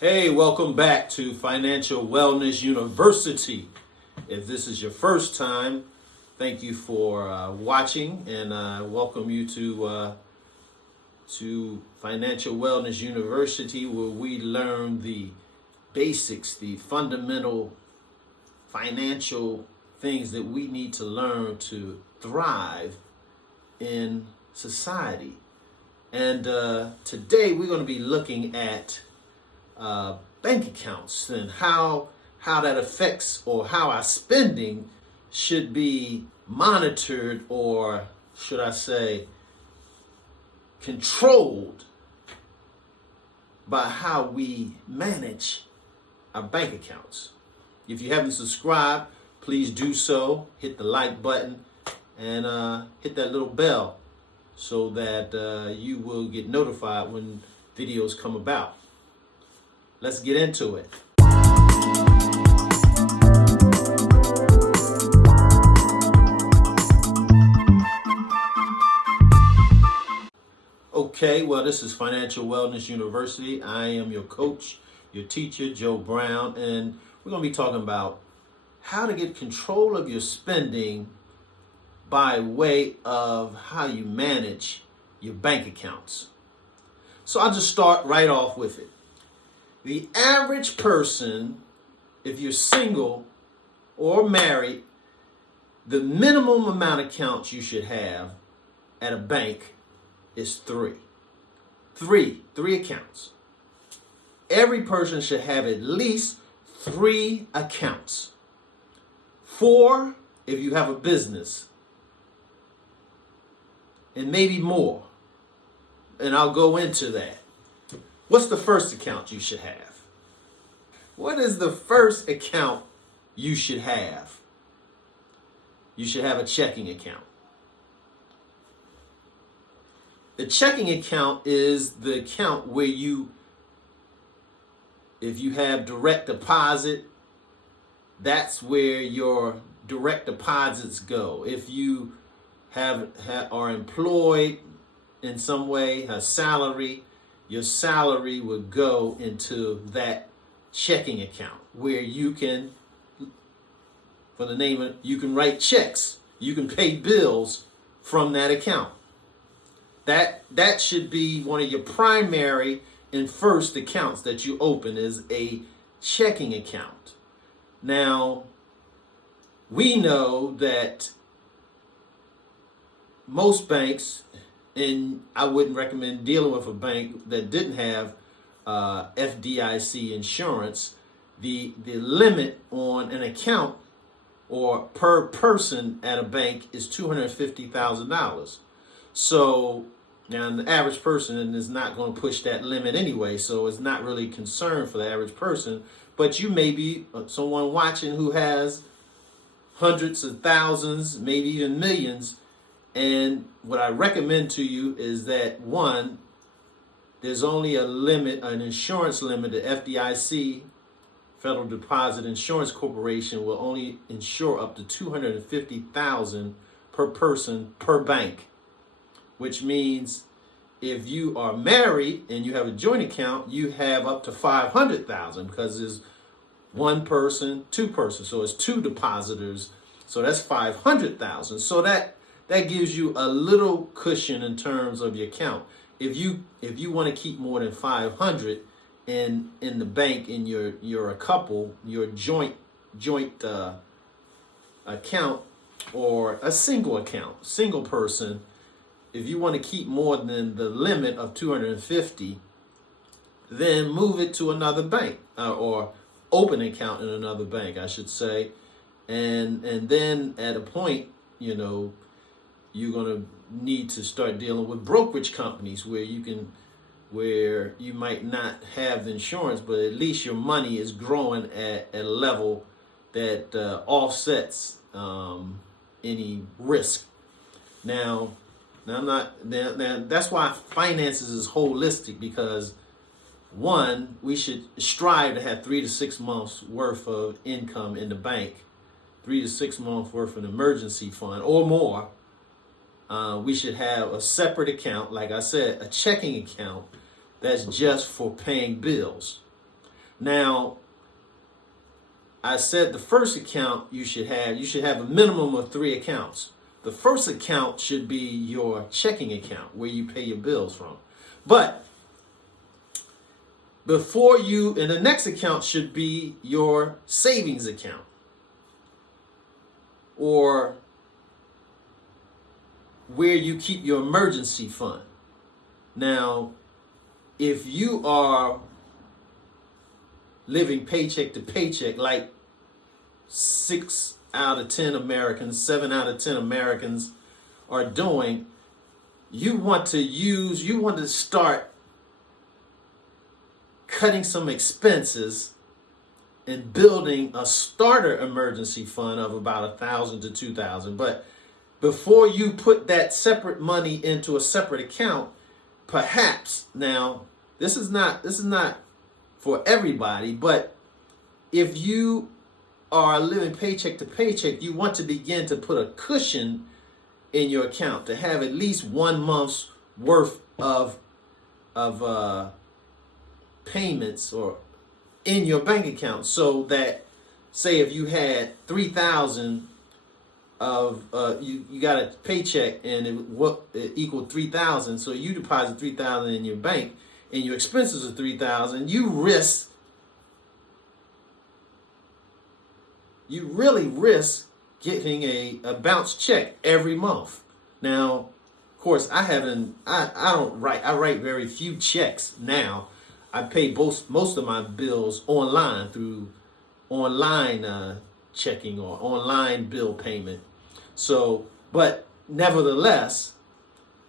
Hey, welcome back to Financial Wellness University. If this is your first time, thank you for watching, and I welcome you to Financial Wellness University, where we learn the basics, the fundamental financial things that we need to learn to thrive in society. And today we're going to be looking at bank accounts and how that affects, or how our spending should be monitored, or should I say controlled, by how we manage our bank accounts. If you haven't subscribed, please do so. Hit the like button and hit that little bell so that you will get notified when videos come about. Let's get into it. Okay, well, this is Financial Wellness University. I am your coach, your teacher, Joe Brown, and we're going to be talking about how to get control of your spending by way of how you manage your bank accounts. So I'll just start right off with it. The average person, if you're single or married, the minimum amount of accounts you should have at a bank is three. Three accounts. Every person should have at least 3 accounts. 4 if you have a business, and maybe more. And I'll go into that. What's the first account you should have? What is the first account you should have? You should have a checking account. The checking account is the account where if you have direct deposit, that's where your direct deposits go. If you are employed in some way, a salary, your salary would go into that checking account where you can, you can write checks, you can pay bills from that account. That should be one of your primary and first accounts that you open, is a checking account. Now, we know that most banks, and I wouldn't recommend dealing with a bank that didn't have FDIC insurance. The limit on an account or per person at a bank is $250,000. So now the average person is not going to push that limit anyway, so it's not really a concern for the average person. But you may be someone watching who has hundreds of thousands, maybe even millions. And what I recommend to you is that, one, there's only a limit, an insurance limit. The FDIC, Federal Deposit Insurance Corporation, will only insure up to $250,000 per person per bank, which means if you are married and you have a joint account, you have up to $500,000, because there's one person, two persons, so it's 2 depositors, so that's $500,000. So that gives you a little cushion in terms of your account. If you want to keep more than 500 in the bank, in your a couple, your joint account, or a single account, single person, if you want to keep more than the limit of 250, then move it to another bank, or open an account in another bank, I should say, and then at a point, you're going to need to start dealing with brokerage companies where you might not have the insurance, but at least your money is growing at a level that offsets any risk. Now that's why finances is holistic, because one, we should strive to have 3 to 6 months worth of income in the bank, 3 to 6 months worth of an emergency fund or more. We should have a separate account, like I said, a checking account that's just for paying bills. Now, I said the first account you should have a minimum of 3 accounts. The first account should be your checking account where you pay your bills from. But and the next account should be your savings account, or where you keep your emergency fund. Now, if you are living paycheck to paycheck, like 6 out of 10 Americans, 7 out of 10 Americans are doing, you want to start cutting some expenses and building a starter emergency fund of about $1,000 to $2,000. But before you put that separate money into a separate account, perhaps, now this is not for everybody, but if you are living paycheck to paycheck, you want to begin to put a cushion in your account to have at least 1 month's worth of payments or in your bank account, so that, say, if you had 3,000 of you got a paycheck and it equaled 3,000, so you deposit 3,000 in your bank and your expenses are 3,000, you really risk getting a bounce check every month. Now, of course, I write very few checks now. I pay most of my bills online through online checking or online bill payment. So, but nevertheless,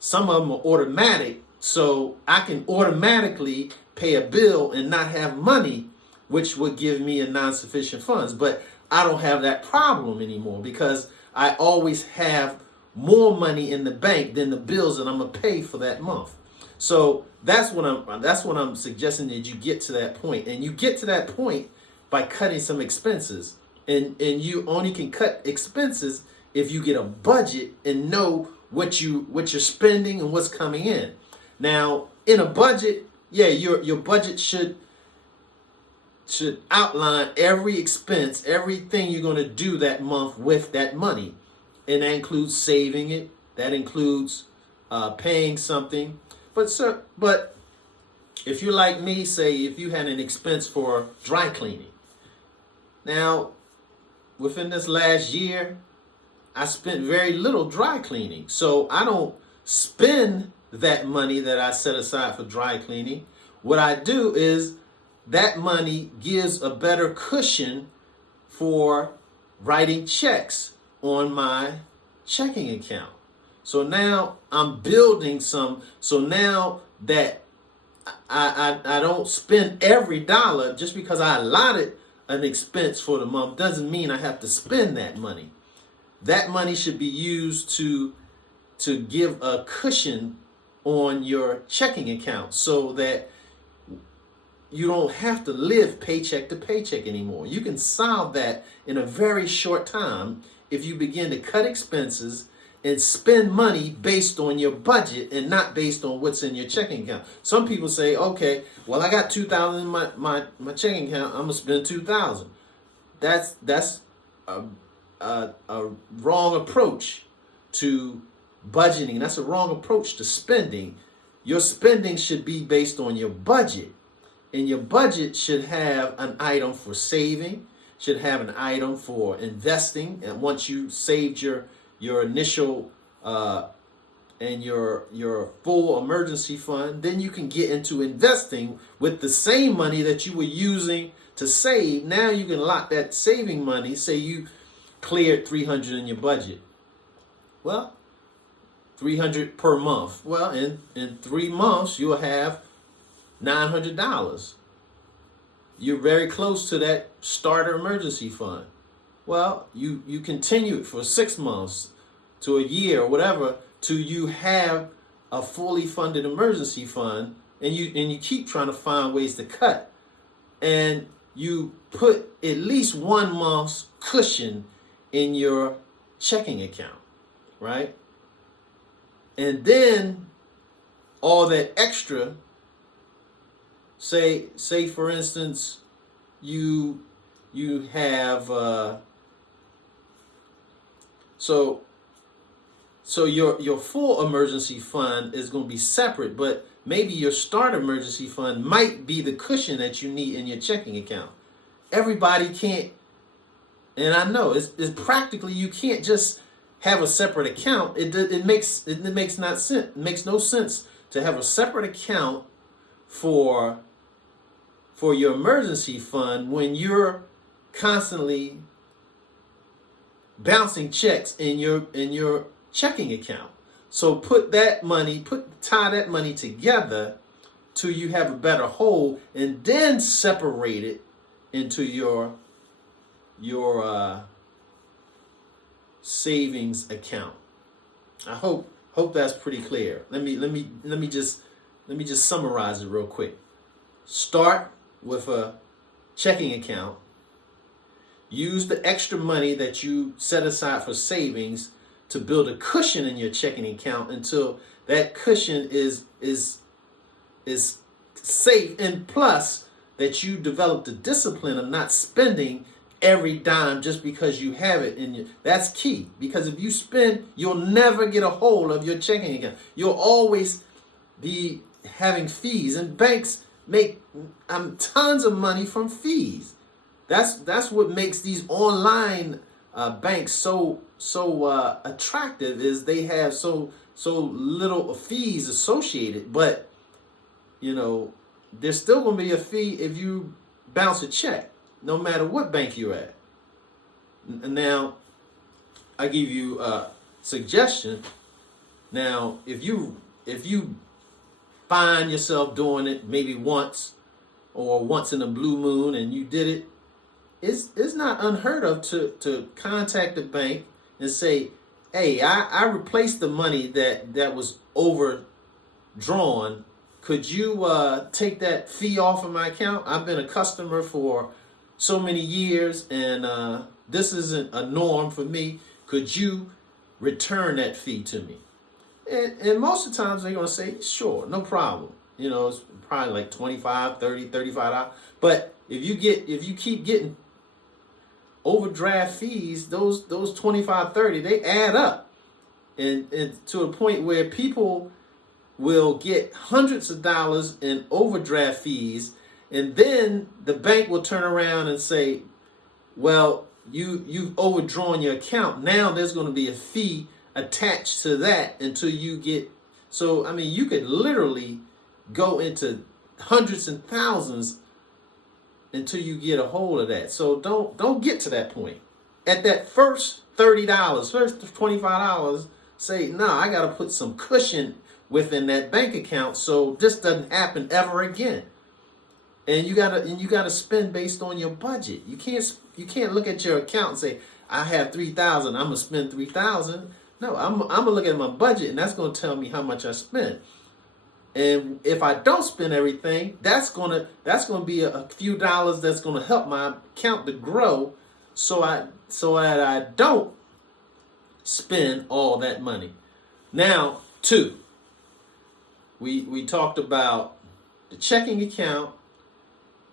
some of them are automatic, so I can automatically pay a bill and not have money, which would give me a non-sufficient funds. But I don't have that problem anymore because I always have more money in the bank than the bills that I'm gonna pay for that month. So that's what I'm suggesting, that you get to that point, and you get to that point by cutting some expenses, and you only can cut expenses if you get a budget and know what you're spending and what's coming in. Now, in a budget, yeah, your budget should outline every expense, everything you're going to do that month with that money, and that includes saving it. That includes paying something. But if you're like me, say if you had an expense for dry cleaning. Now, within this last year, I spent very little dry cleaning. So I don't spend that money that I set aside for dry cleaning. What I do is that money gives a better cushion for writing checks on my checking account. So now I'm building some. So now that I don't spend every dollar, just because I allotted an expense for the month doesn't mean I have to spend that money. That money should be used to give a cushion on your checking account, so that you don't have to live paycheck to paycheck anymore. You can solve that in a very short time if you begin to cut expenses and spend money based on your budget and not based on what's in your checking account. Some people say, okay, well, I got $2,000 in my checking account, I'm gonna spend $2,000. That's a wrong approach to budgeting. That's a wrong approach to spending. Your spending should be based on your budget, and your budget should have an item for saving, should have an item for investing. And once you saved your initial and your full emergency fund, then you can get into investing with the same money that you were using to save. Now you can lock that saving money. Say you cleared $300 in your budget. Well, $300 per month. Well, in 3 months you'll have $900. You're very close to that starter emergency fund. Well, you continue it for 6 months to a year or whatever till you have a fully funded emergency fund, and you keep trying to find ways to cut, and you put at least 1 month's cushion in your checking account, right? And then all that extra, say for instance, you have so your full emergency fund is going to be separate, but maybe your start emergency fund might be the cushion that you need in your checking account. Everybody can't, and I know it's practically you can't just have a separate account. It makes no sense to have a separate account for your emergency fund when you're constantly bouncing checks in your checking account. So tie that money together till you have a better whole, and then separate it into your savings account. I hope that's pretty clear. Let me just summarize it real quick. Start with a checking account. Use the extra money that you set aside for savings to build a cushion in your checking account until that cushion is safe, and plus that you develop the discipline of not spending every dime just because you have it in your. That's key, because if you spend, you'll never get a hold of your checking account. You'll always be having fees, and banks make tons of money from fees. That's what makes these online banks so attractive, is they have so little fees associated. But there's still going to be a fee if you bounce a check, no matter what bank you're at. Now, I give you a suggestion. Now, if you find yourself doing it maybe once in a blue moon and you did it, it's not unheard of to contact the bank and say, hey, I replaced the money that was overdrawn. Could you take that fee off of my account? I've been a customer for so many years, and this isn't a norm for me. Could you return that fee to me? And most of the times they're going to say, sure, no problem. It's probably like $25, $30, $35. But if you keep getting overdraft fees, those $25, $30, they add up, and to a point where people will get hundreds of dollars in overdraft fees, and then the bank will turn around and say, well, you've overdrawn your account. Now there's going to be a fee attached to that until you get. So you could literally go into hundreds and thousands until you get a hold of that. So don't get to that point. At that first $30, first $25, say, no, I got to put some cushion within that bank account so this doesn't happen ever again. And you gotta spend based on your budget. You can't look at your account and say, I have $3,000, I'm gonna spend $3,000. No, I'm gonna look at my budget, and that's gonna tell me how much I spent. And if I don't spend everything, that's gonna be a few dollars that's gonna help my account to grow, so that I don't spend all that money. Now, 2. We talked about the checking account.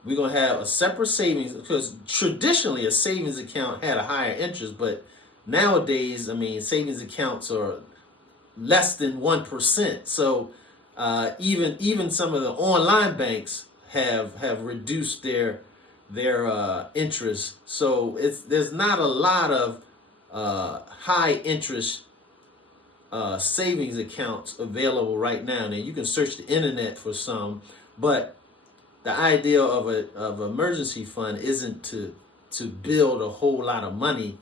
We're going to have a separate savings, because traditionally a savings account had a higher interest, but nowadays, savings accounts are less than 1%. So even some of the online banks have reduced their interest. So there's not a lot of high interest savings accounts available right now. Now you can search the internet for some, but the idea of an emergency fund isn't to build a whole lot of money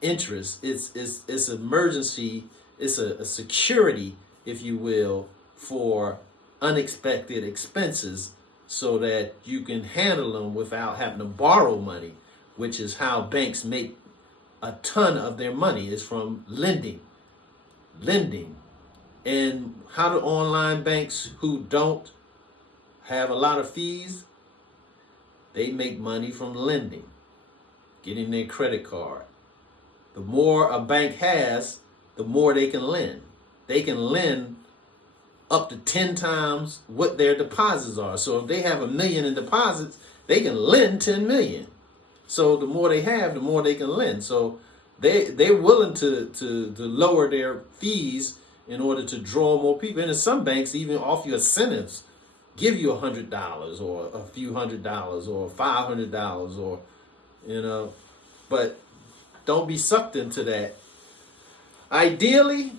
interest. It's emergency. It's a security, if you will, for unexpected expenses, so that you can handle them without having to borrow money, which is how banks make a ton of their money, is from lending. And how do online banks who don't have a lot of fees, they make money from lending, getting their credit card. The more a bank has, the more they can lend. They can lend up to 10 times what their deposits are. So if they have $1 million in deposits, they can lend 10 million. So the more they have, the more they can lend. So they're willing to lower their fees in order to draw more people. And some banks even offer you incentives, give you $100 or a few $100 or $500 or, but don't be sucked into that. Ideally,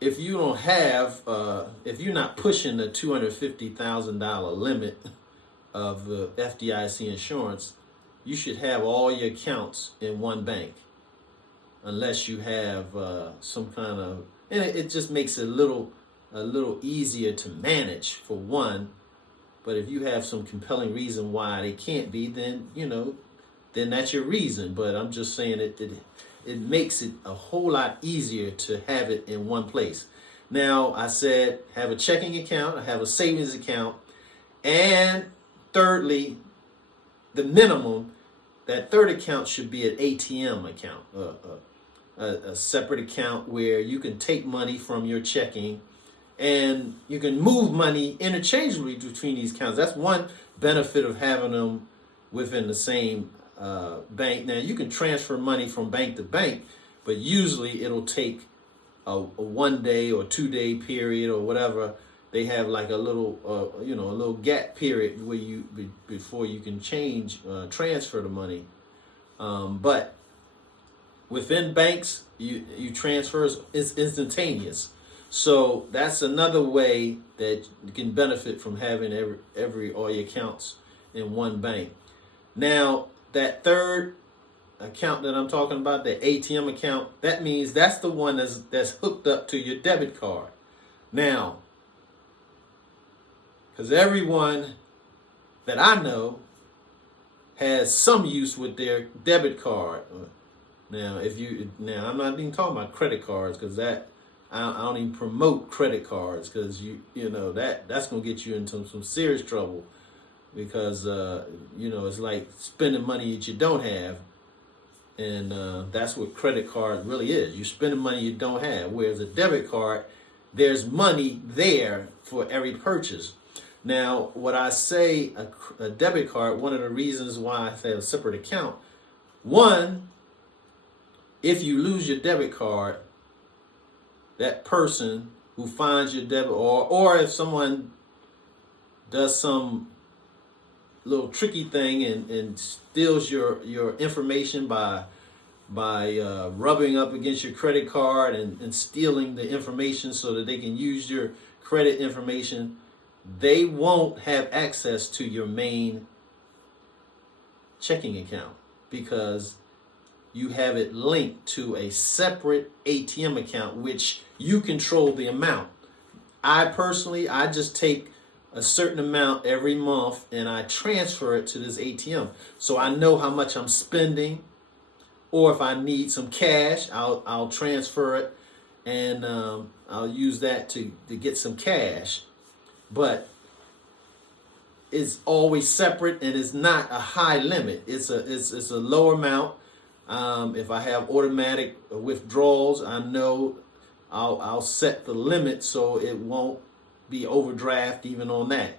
if you don't have, if you're not pushing the $250,000 limit of the FDIC insurance, you should have all your accounts in one bank, unless you have some kind of, and it just makes it a little easier to manage for one. But if you have some compelling reason why they can't be, then then that's your reason. But I'm just saying it makes it a whole lot easier to have it in one place. Now, I said have a checking account, I have a savings account, and thirdly, the minimum, that third account should be an ATM account, a separate account where you can take money from your checking and you can move money interchangeably between these accounts. That's one benefit of having them within the same bank. Now, you can transfer money from bank to bank, but usually it'll take a 1 day or 2 day period or whatever. They have like a little, a little gap period where before you can transfer the money. But within banks, you transfer is instantaneous. So that's another way that you can benefit from having all your accounts in one bank. Now, that third account that I'm talking about, the ATM account, that means that's the one that's hooked up to your debit card. Now, because everyone that I know has some use with their debit card. Now, I'm not even talking about credit cards, because I don't even promote credit cards, because that's gonna get you into some serious trouble, because it's like spending money that you don't have, and that's what credit card really is. You're spending money you don't have, whereas a debit card, there's money there for every purchase. Now, what I say, a debit card, one of the reasons why I say a separate account, one, if you lose your debit card, that person who finds your debit, or if someone does some little tricky thing and steals your information by rubbing up against your credit card and stealing the information so that they can use your credit information, they won't have access to your main checking account, because you have it linked to a separate ATM account, which you control the amount. I personally, I just take a certain amount every month and I transfer it to this ATM. So I know how much I'm spending, or if I need some cash, I'll transfer it, and I'll use that to get some cash. But it's always separate, and it's not a high limit. It's a low amount. If I have automatic withdrawals, I know I'll set the limit so it won't be overdraft even on that.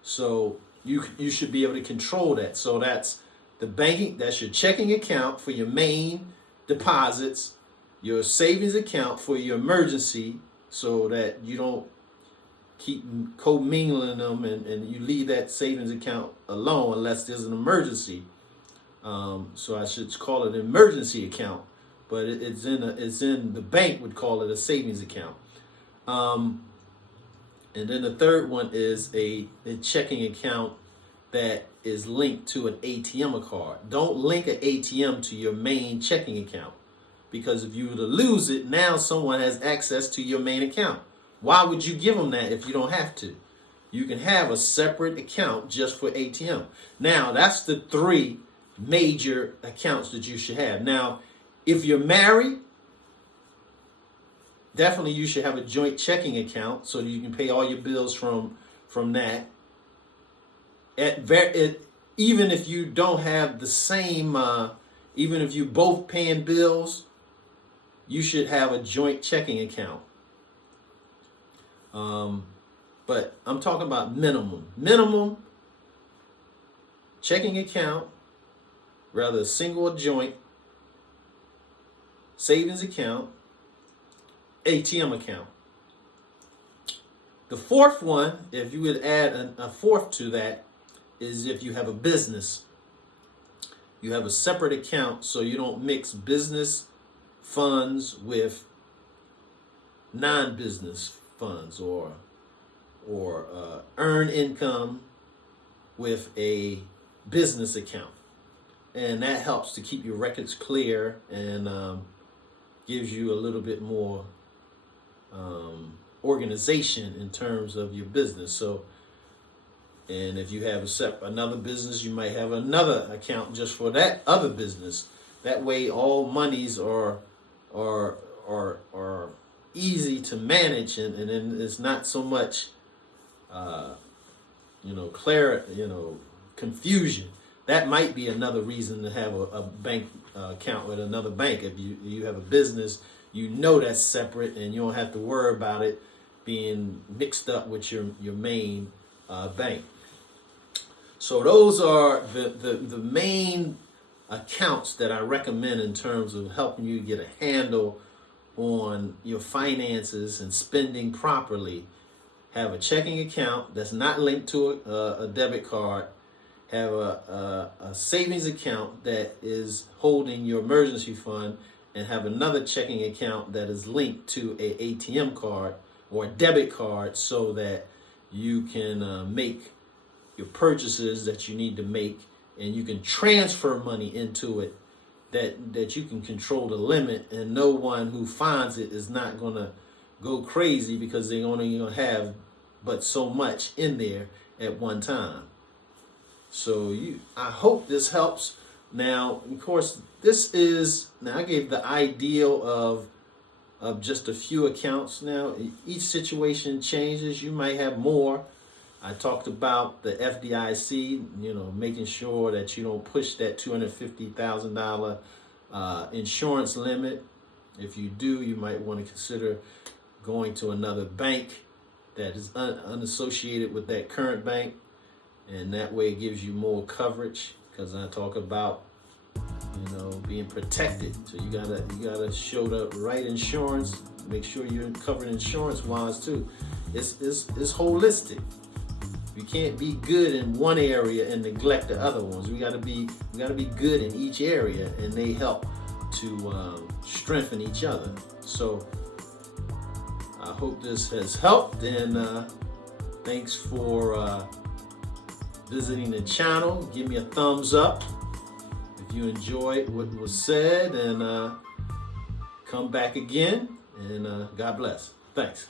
So you should be able to control that. So that's that's your checking account for your main deposits, your savings account for your emergency, so that you don't keep commingling them, and you leave that savings account alone unless there's an emergency. So I should call it an emergency account, but it's in the bank would call it a savings account. And then the third one is a checking account that is linked to an ATM card. Don't link an ATM to your main checking account, because if you were to lose it, now someone has access to your main account. Why would you give them that if you don't have to? You can have a separate account just for ATM. Now, that's the three major accounts that you should have. Now, if you're married, definitely you should have a joint checking account so that you can pay all your bills from that. Even if you don't have the same, even if you both paying bills, you should have a joint checking account. But I'm talking about minimum checking account, rather a single or joint, savings account, ATM account. The fourth one, if you would add a fourth to that, is if you have a business. You have a separate account so you don't mix business funds with non-business funds, or earn income with a business account. And that helps to keep your records clear and gives you a little bit more organization in terms of your business. So, and if you have another business, you might have another account just for that other business. That way, all monies are easy to manage, and then it's not so much, confusion. That might be another reason to have a bank account with another bank. If you have a business, that's separate, and you don't have to worry about it being mixed up with your main bank. So those are the main accounts that I recommend in terms of helping you get a handle on your finances and spending properly. Have a checking account that's not linked to a debit card. Have a savings account that is holding your emergency fund, and have another checking account that is linked to a ATM card or a debit card, so that you can make your purchases that you need to make, and you can transfer money into it, that you can control the limit, and no one who finds it is not going to go crazy because they only going to have but so much in there at one time. So I hope this helps. Now, of course, I gave the ideal of just a few accounts. Now, each situation changes. You might have more. I talked about the FDIC, making sure that you don't push that $250,000 insurance limit. If you do, you might want to consider going to another bank that is unassociated with that current bank, and that way it gives you more coverage, because I talk about being protected. So you gotta show the right insurance. Make sure you're covered insurance wise too. It's holistic. We can't be good in one area and neglect the other ones. We gotta be good in each area, and they help to strengthen each other. So I hope this has helped, and thanks for visiting the channel. Give me a thumbs up if you enjoyed what was said, and come back again, and God bless. Thanks.